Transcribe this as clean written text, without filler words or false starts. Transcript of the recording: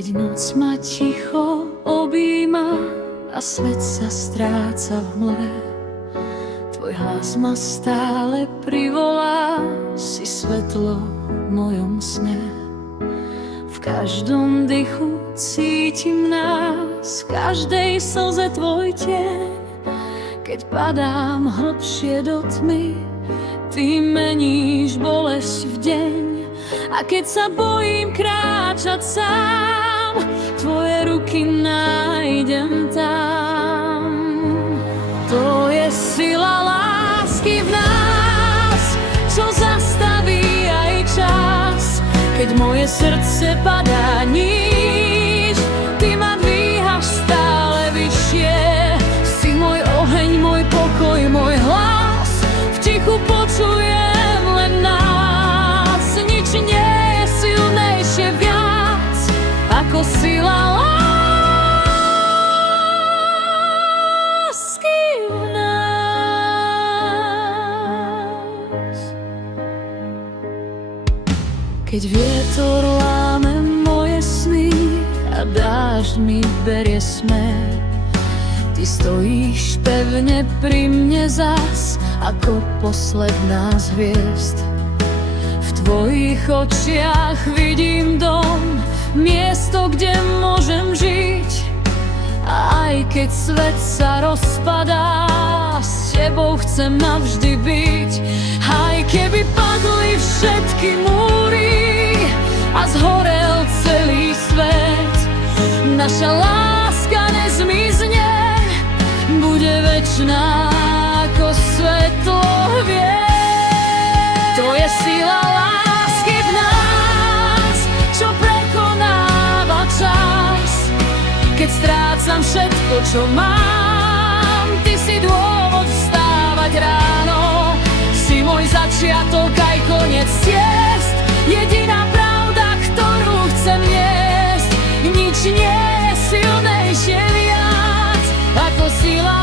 Keď noc ma ticho objíma a svet sa stráca v mle, tvoj hlas ma stále privolá, si svetlo v mojom sne. V každom dychu cítim nás, v každej slze tvoj tieň. Keď padám hlbšie do tmy, ty meníš bolesť v deň. A keď sa bojím kráčať sám, tvoje ruky nájdem tam. To je sila lásky v nás, čo zastaví aj čas. Keď moje srdce padá níž, ty ma dvíhaš stále vyššie. Si môj oheň, môj pokoj, môj hlas, v tichu počujem len nás. Nič nie je silnejšie viac ako sila lásky v nás. Keď vietor láme moje sny a dážď mi berie smer, ty stojíš pevne pri mne zas ako posledná z hviezd. V tvojich očiach vidím dom, miesto, kde môžem žiť. A aj keď svet sa rozpadá, s tebou chcem navždy byť. Aj keby padli všetky múry a zhorel celý svet, naša láska nezmizne, bude večná ako svetlo hviezd. To je sila lásky v nás, čo prekonáva čas. Keď strácam všetko, čo mám, ty si dôvod vstávať ráno. Si môj začiatok aj koniec ciest, jediná pravda, ktorú chcem niesť. Nič nie je silnejšie viac ako sila